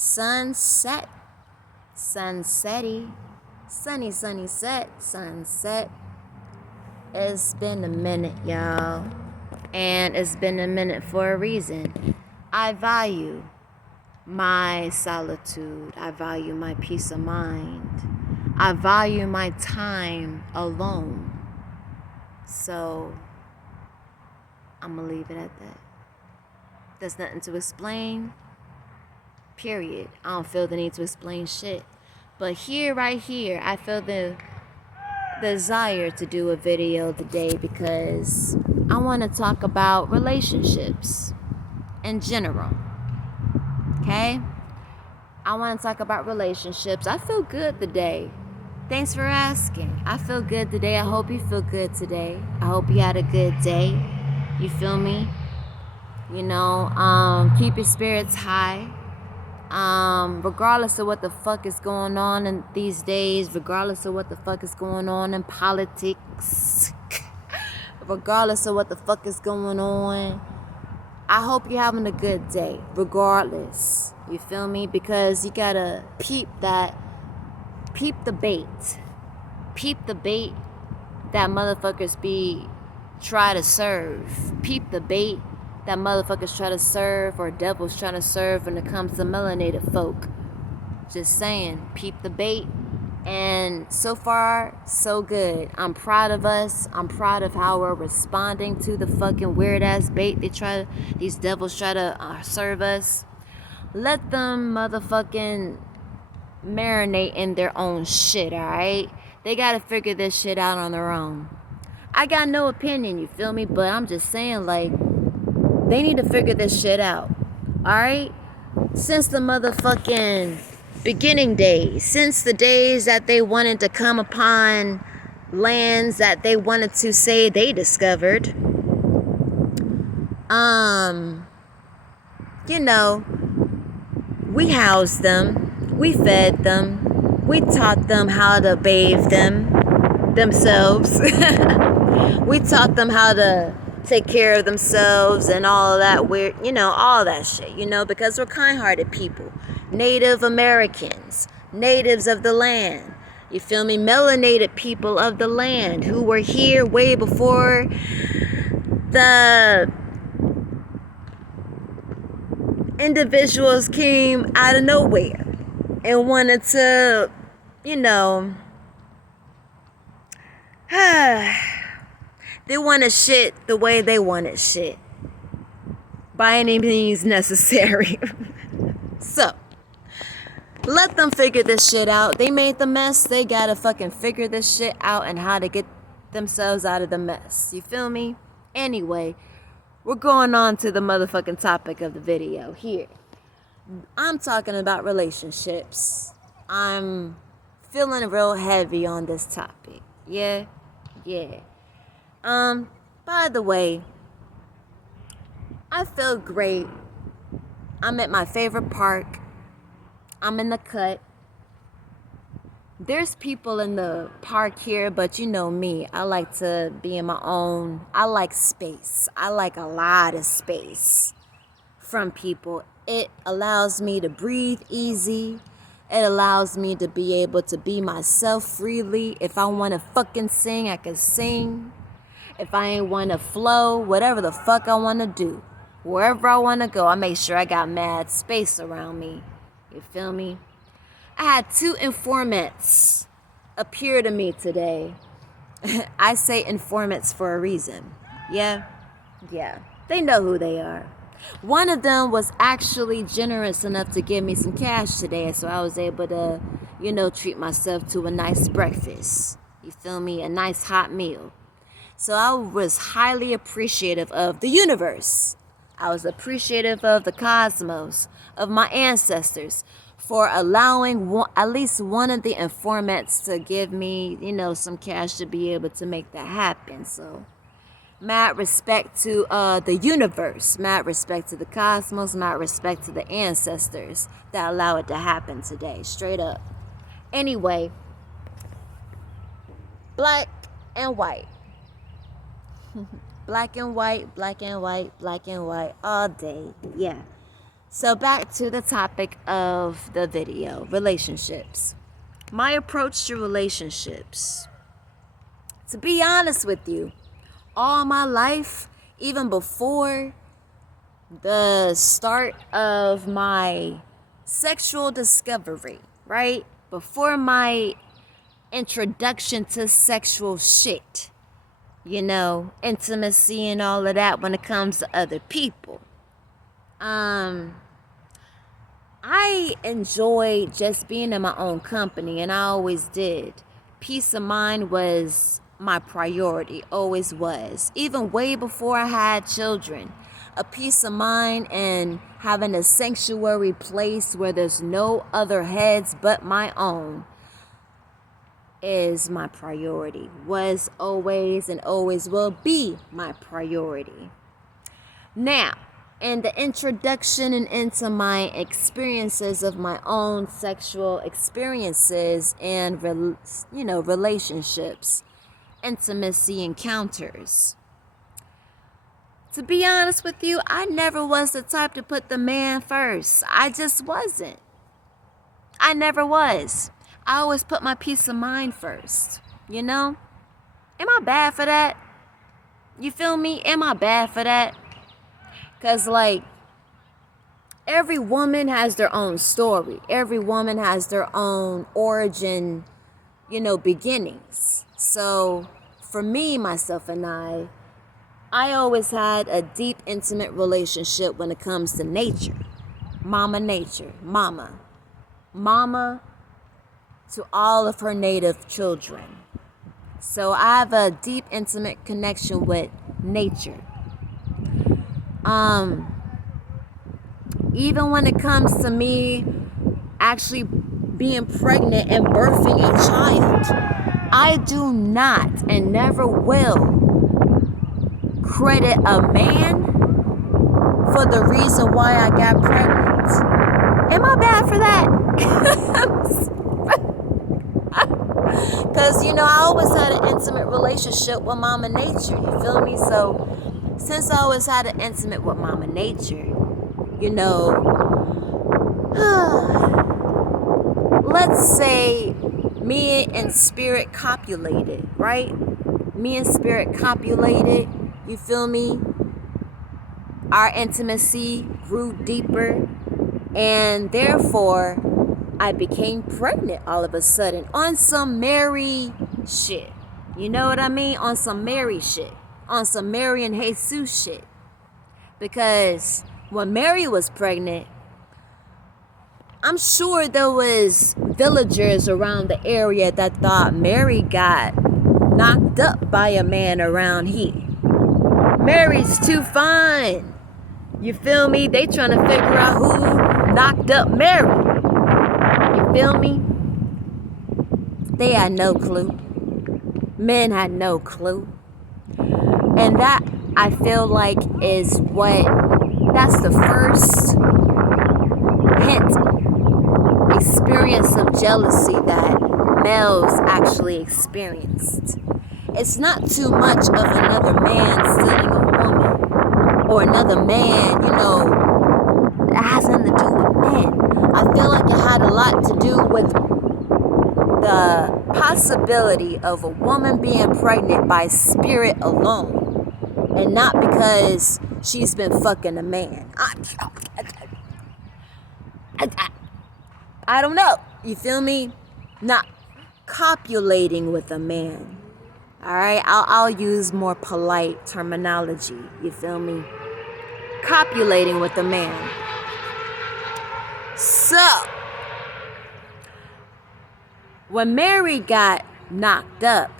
Sunset, sunsetty, sunny, sunny set, sunset. It's been a minute, y'all. And it's been a minute for a reason. I value my solitude. I value my peace of mind. I value my time alone. So, I'm going to leave it at that. There's nothing to explain. Period. I don't feel the need to explain shit. But right here, I feel the desire to do a video today because I want to talk about relationships in general. Okay? I want to talk about relationships. I feel good today. Thanks for asking. I feel good today. I hope you feel good today. I hope you had a good day. You feel me? You know, keep your spirits high. Regardless of what the fuck is going on in these days, regardless of what the fuck is going on in politics, regardless of what the fuck is going on, I hope you're having a good day, regardless. You feel me? Because you gotta peep the bait that motherfuckers try to serve. Peep the bait that motherfuckers try to serve, or devils trying to serve when it comes to melanated folk. Just saying, peep the bait. And so far, so good. I'm proud of us. I'm proud of how we're responding to the fucking weird ass bait these devils try to serve us. Let them motherfucking marinate in their own shit, alright? They gotta figure this shit out on their own. I got no opinion, you feel me? But I'm just saying, like, they need to figure this shit out. Alright? Since the motherfucking beginning days. Since the days that they wanted to come upon lands that they wanted to say they discovered. You know, we housed them. We fed them. We taught them how to bathe themselves. We taught them how to take care of themselves and all that weird, all that shit, because we're kind-hearted people. Native Americans, natives of the land, you feel me? Melanated people of the land who were here way before the individuals came out of nowhere and wanted to, they wanted shit the way they wanted shit. By any means necessary. So, let them figure this shit out. They made the mess. They gotta fucking figure this shit out and how to get themselves out of the mess. You feel me? Anyway, we're going on to the motherfucking topic of the video here. I'm talking about relationships. I'm feeling real heavy on this topic. Yeah. By the way, I feel great. I'm at my favorite park. I'm in the cut. There's people in the park here, but you know me. I like to be in my own. I like space. I like a lot of space from people. It allows me to breathe easy. It allows me to be able to be myself freely. If I want to fucking sing, I can sing. If I ain't want to flow, whatever the fuck I want to do. Wherever I want to go, I make sure I got mad space around me. You feel me? I had 2 informants appear to me today. I say informants for a reason. Yeah. They know who they are. One of them was actually generous enough to give me some cash today, so I was able to, treat myself to a nice breakfast. You feel me? A nice hot meal. So I was highly appreciative of the universe. I was appreciative of the cosmos, of my ancestors, for allowing at least one of the informants to give me, some cash to be able to make that happen. So, mad respect to the universe, mad respect to the cosmos, mad respect to the ancestors that allow it to happen today, straight up. Anyway, black and white. Black and white, all day, yeah. So back to the topic of the video, relationships. My approach to relationships. To be honest with you, all my life, even before the start of my sexual discovery, right? Before my introduction to sexual shit, intimacy and all of that when it comes to other people. I enjoy just being in my own company, and I always did. Peace of mind was my priority, always was. Even way before I had children. A peace of mind and having a sanctuary place where there's no other heads but my own is my priority. Was always and always will be my priority. Now, in the introduction and into my experiences of my own sexual experiences and relationships, intimacy encounters. To be honest with you, I never was the type to put the man first. I just wasn't. I never was. I always put my peace of mind first. Am I bad for that? You feel me? Am I bad for that? Because, every woman has their own story. Every woman has their own origin, beginnings. So, for me, myself, and I always had a deep, intimate relationship when it comes to nature. Mama nature. Mama. Mama to all of her native children. So, I have a deep, intimate connection with nature. Even when it comes to me actually being pregnant and birthing a child, I do not and never will credit a man for the reason why I got pregnant. Am I bad for that? Because, I always had an intimate relationship with Mama Nature. You feel me? So, since I always had an intimate with Mama Nature, let's say me and Spirit copulated, right? Me and Spirit copulated, you feel me? Our intimacy grew deeper, and therefore, I became pregnant all of a sudden on some Mary shit. You know what I mean? On some Mary shit. On some Mary and Jesus shit. Because when Mary was pregnant, I'm sure there was villagers around the area that thought Mary got knocked up by a man around here. Mary's too fine. You feel me? They trying to figure out who knocked up Mary. You feel me? They had no clue. Men had no clue. And that, I feel like, that's the first experience of jealousy that males actually experienced. It's not too much of another man stealing a woman or another man, that has nothing to do with men. I feel like it had a lot to do with the possibility of a woman being pregnant by spirit alone. And not because she's been fucking a man. I don't know. You feel me? Not copulating with a man. Alright? I'll use more polite terminology. You feel me? Copulating with a man. So, when Mary got knocked up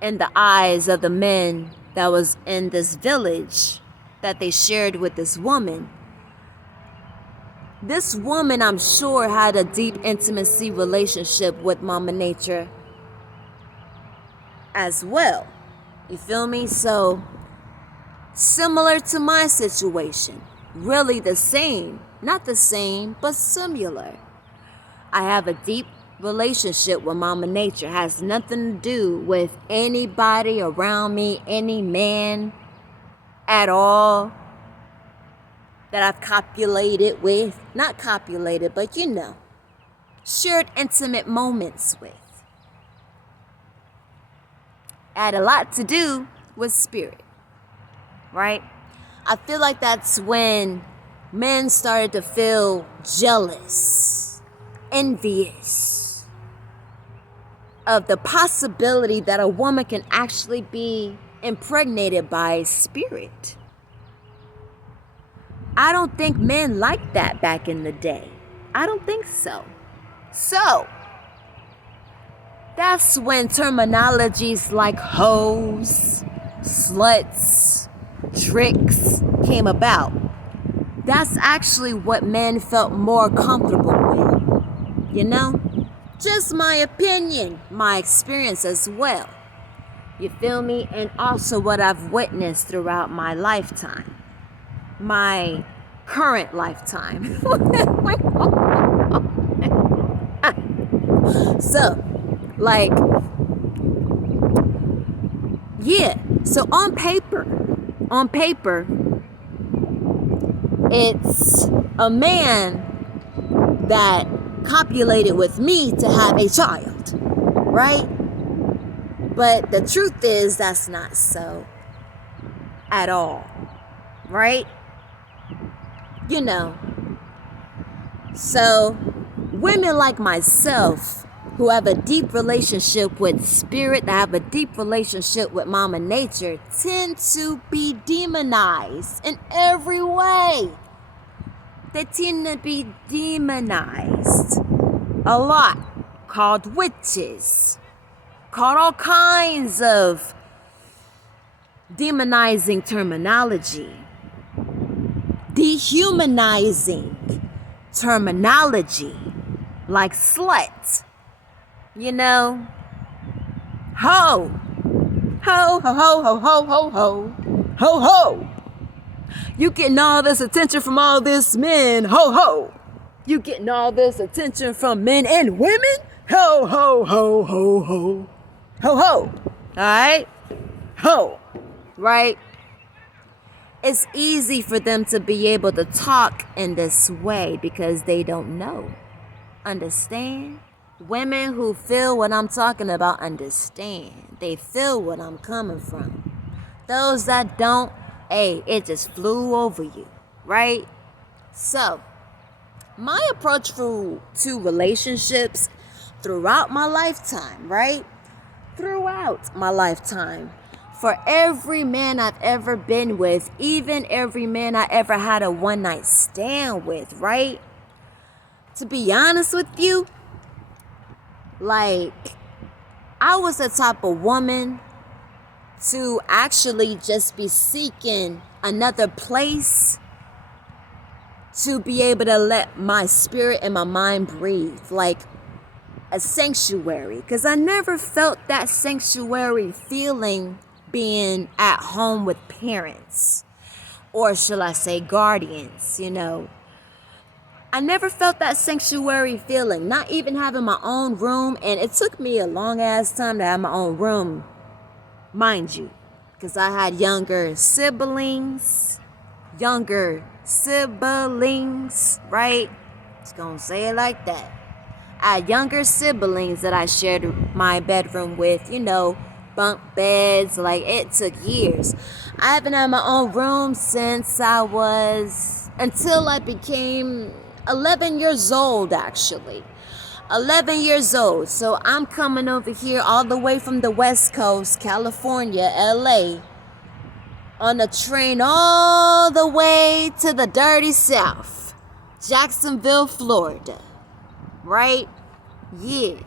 in the eyes of the men that was in this village that they shared with this woman, I'm sure, had a deep intimacy relationship with Mama Nature as well. You feel me? So, similar to my situation. Really the same. Not the same, but similar. I have a deep relationship with Mama Nature. Has nothing to do with anybody around me, any man at all. that I've copulated with, not copulated, but shared intimate moments with, had a lot to do with spirit, right? I feel like that's when men started to feel jealous, envious of the possibility that a woman can actually be impregnated by spirit. I don't think men liked that back in the day. I don't think so. So, that's when terminologies like hoes, sluts, tricks came about. That's actually what men felt more comfortable with, Just my opinion, my experience as well. You feel me? And also what I've witnessed throughout my lifetime. My current lifetime. So, so on paper, it's a man that copulated with me to have a child, right? But the truth is that's not so at all, right? So women like myself who have a deep relationship with spirit, that have a deep relationship with Mama Nature, tend to be demonized in every way. They tend to be demonized a lot, called witches, called all kinds of demonizing terminology, dehumanizing terminology, like slut, ho, ho, ho, ho, ho, ho, ho, ho, ho, ho. You getting all this attention from all this men, ho, ho. You getting all this attention from men and women, ho, ho, ho, ho, ho, ho, ho. All right, ho, right? It's easy for them to be able to talk in this way because they don't know. Understand? Women who feel what I'm talking about understand. They feel what I'm coming from. Those that don't, hey, it just flew over you, right? So, my approach to relationships throughout my lifetime, right? Throughout my lifetime, for every man I've ever been with, even every man I ever had a one-night stand with, right? To be honest with you, I was the type of woman to actually just be seeking another place to be able to let my spirit and my mind breathe, like a sanctuary, because I never felt that sanctuary feeling being at home with parents, or shall I say guardians, I never felt that sanctuary feeling, not even having my own room. And it took me a long ass time to have my own room, mind you, because I had younger siblings, right? Just gonna say it like that. I had younger siblings that I shared my bedroom with, bunk beds. It took years. I haven't had my own room since until I became 11 years old, actually. 11 years old. So I'm coming over here all the way from the West Coast, California, LA, on a train all the way to the dirty South, Jacksonville, Florida. Right? Yeah.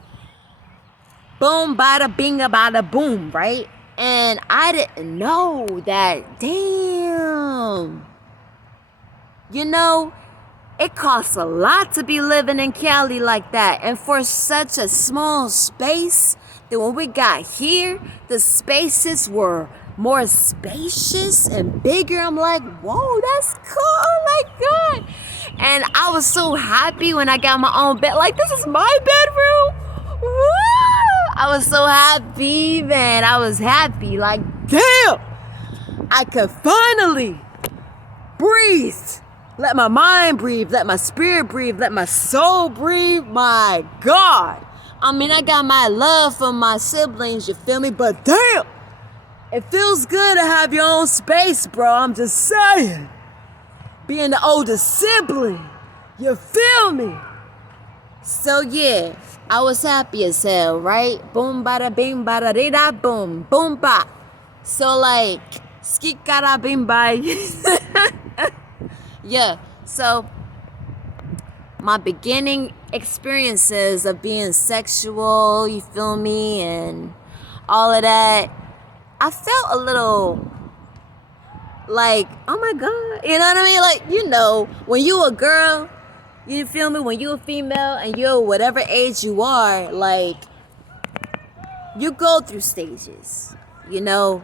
Boom, bada, binga, bada, boom, right? And I didn't know that, damn. It costs a lot to be living in Cali like that. And for such a small space, that when we got here, the spaces were more spacious and bigger. I'm like, whoa, that's cool. Oh my God. And I was so happy when I got my own bed. This is my bedroom. Woo! I was so happy, man. I was happy. Damn. I could finally breathe. Let my mind breathe. Let my spirit breathe. Let my soul breathe. My God. I mean, I got my love for my siblings, you feel me? But damn, it feels good to have your own space, bro. I'm just saying. Being the oldest sibling, you feel me? So yeah, I was happy as hell, right? Boom, bada, bing, bada, da, boom, boom, ba. So like, skikara, bing, bye. Yeah, so my beginning experiences of being sexual, you feel me, and all of that, I felt a little like, oh my God, you know what I mean? Like, you know, when you a girl, you feel me, when you a female and you're whatever age you are, like, you go through stages, you know?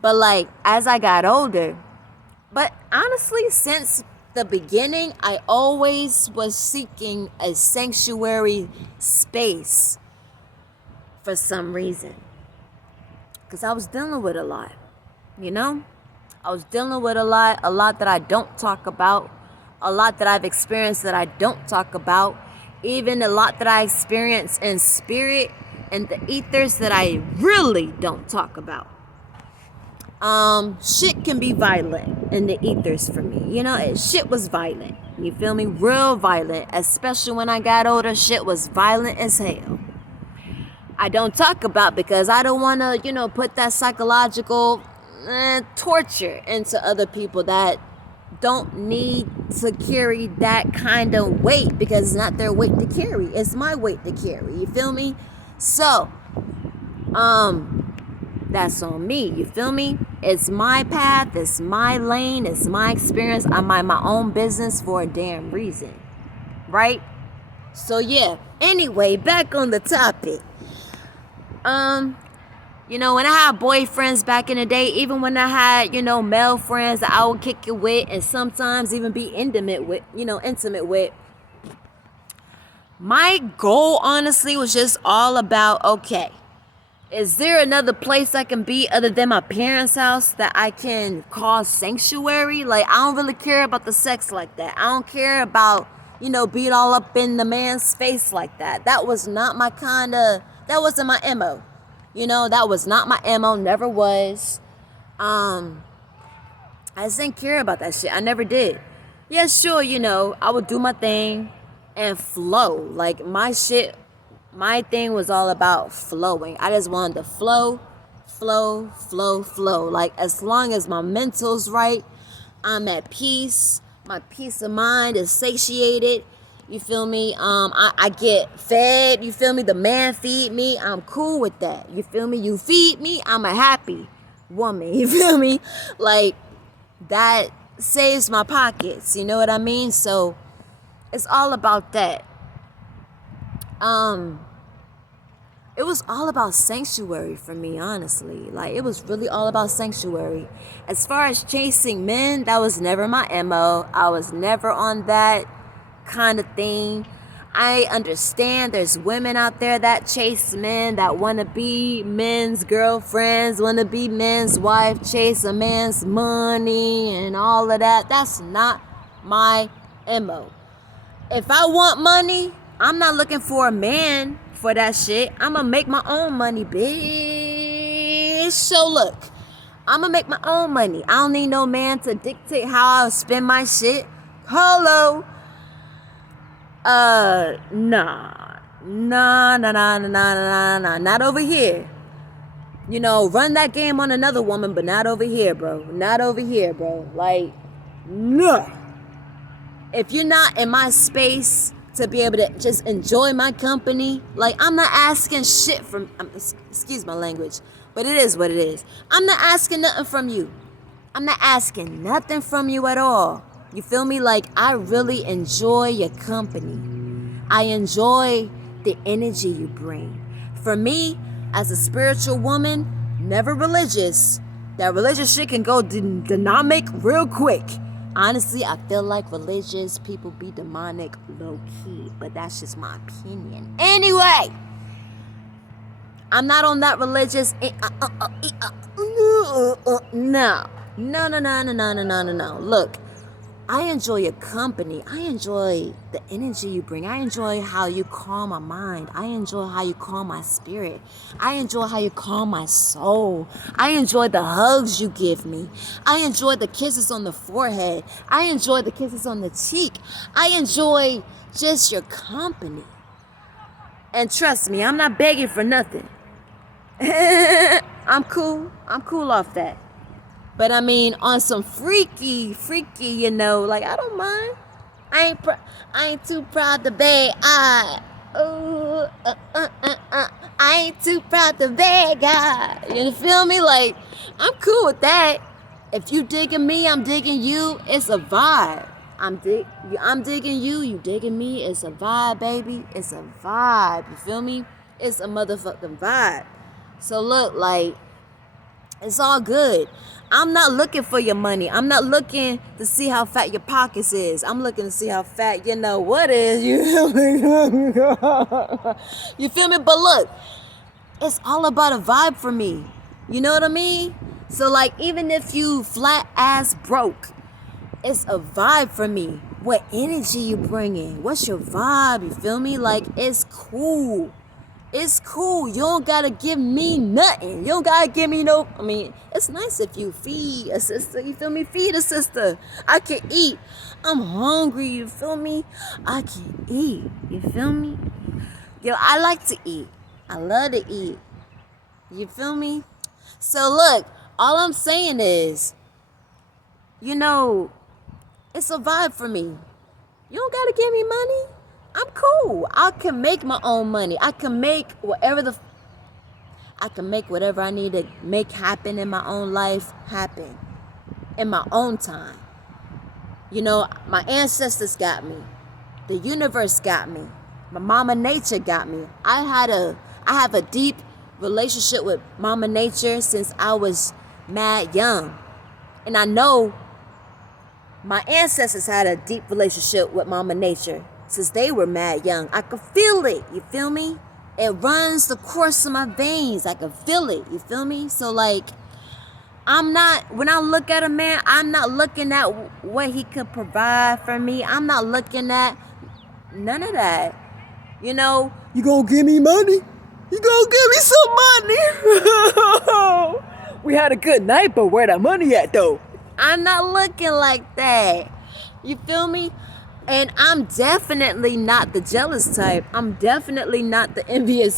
But like, as I got older, but honestly, since the beginning, I always was seeking a sanctuary space for some reason. Because I was dealing with a lot, you know? I was dealing with a lot that I don't talk about, a lot that I've experienced that I don't talk about, even a lot that I experience in spirit and the ethers that I really don't talk about. Shit can be violent in the ethers for me. You know, shit was violent. You feel me? Real violent. Especially when I got older, shit was violent as hell. I don't talk about because I don't want to, you know, put that psychological torture into other people that don't need to carry that kind of weight because it's not their weight to carry. It's my weight to carry. You feel me? So, that's on me. You feel me? It's my path. It's my lane. It's my experience. I mind my own business for a damn reason. Right? So yeah. Anyway, back on the topic. You know, when I had boyfriends back in the day, even when I had, you know, male friends that I would kick it with and sometimes even be intimate with, my goal honestly was just all about, okay, is there another place I can be other than my parents' house that I can call sanctuary? Like, I don't really care about the sex like that. I don't care about, you know, being all up in the man's face like that. That was not my that wasn't my MO. You know, that was not my MO, never was. I just didn't care about that shit. I never did. Yeah, sure, you know, I would do my thing and flow. Like, my thing was all about flowing. I just wanted to flow. Like, as long as my mental's right, I'm at peace. My peace of mind is satiated. You feel me? I get fed. You feel me? The man feed me. I'm cool with that. You feel me? You feed me. I'm a happy woman. You feel me? Like, that saves my pockets. You know what I mean? So, it's all about that. It was all about sanctuary for me, honestly. Like, it was really all about sanctuary. As far as chasing men, that was never my MO. I was never on that kind of thing. I understand there's women out there that chase men, that want to be men's girlfriends, want to be men's wife, chase a man's money and all of that. That's not my MO. If I want money, I'm not looking for a man for that shit. I'm gonna make my own money, bitch. So look, I'm gonna make my own money. I don't need no man to dictate how I spend my shit. Hello. Nah. Not over here. You know, run that game on another woman, but not over here, bro. Not over here, bro. Like, no. If you're not in my space to be able to just enjoy my company, like, I'm not asking shit from, excuse my language, but it is what it is. I'm not asking nothing from you. I'm not asking nothing from you at all. You feel me? Like, I really enjoy your company. I enjoy the energy you bring. For me, as a spiritual woman, never religious, that religious shit can go dynamic real quick. Honestly, I feel like religious people be demonic low-key, but that's just my opinion. Anyway, I'm not on that religious. No. Look, I enjoy your company. I enjoy the energy you bring. I enjoy how you calm my mind. I enjoy how you calm my spirit. I enjoy how you calm my soul. I enjoy the hugs you give me. I enjoy the kisses on the forehead. I enjoy the kisses on the cheek. I enjoy just your company. And trust me, I'm not begging for nothing. I'm cool. I'm cool off that. But I mean, on some freaky, you know, like I don't mind. I ain't too proud to beg. I ain't too proud to beg. You feel me? Like I'm cool with that. If you digging me, I'm digging you. It's a vibe. I'm digging you. You digging me. It's a vibe, baby. It's a vibe. You feel me? It's a motherfucking vibe. So look, like. It's all good. I'm not looking for your money. I'm not looking to see how fat your pockets is. I'm looking to see how fat, you know, what is. You feel me? You feel me? But look, it's all about a vibe for me. You know what I mean? So like, even if you flat ass broke, it's a vibe for me. What energy you bringing? What's your vibe? You feel me? Like, it's cool. It's cool. You don't gotta give me nothing. You don't gotta give me no. I mean, it's nice if you feed a sister. You feel me? Feed a sister. I can eat. I'm hungry. You feel me? I can eat. You feel me? Yo, I like to eat. I love to eat. You feel me? So look, all I'm saying is, you know, it's a vibe for me. You don't gotta give me money. I'm cool. I can make my own money. I can make whatever I need to make happen in my own life happen in my own time. You know, my ancestors got me. The universe got me. My mama nature got me. I have a deep relationship with mama nature since I was mad young. And I know my ancestors had a deep relationship with mama nature since they were mad young. I could feel it, you feel me? It runs the course of my veins. I can feel it, you feel me? So like, when I look at a man, I'm not looking at what he could provide for me. I'm not looking at none of that. You know, you gonna give me money? You gonna give me some money? We had a good night, but where that money at though? I'm not looking like that. You feel me? And I'm definitely not the jealous type. I'm definitely not the envious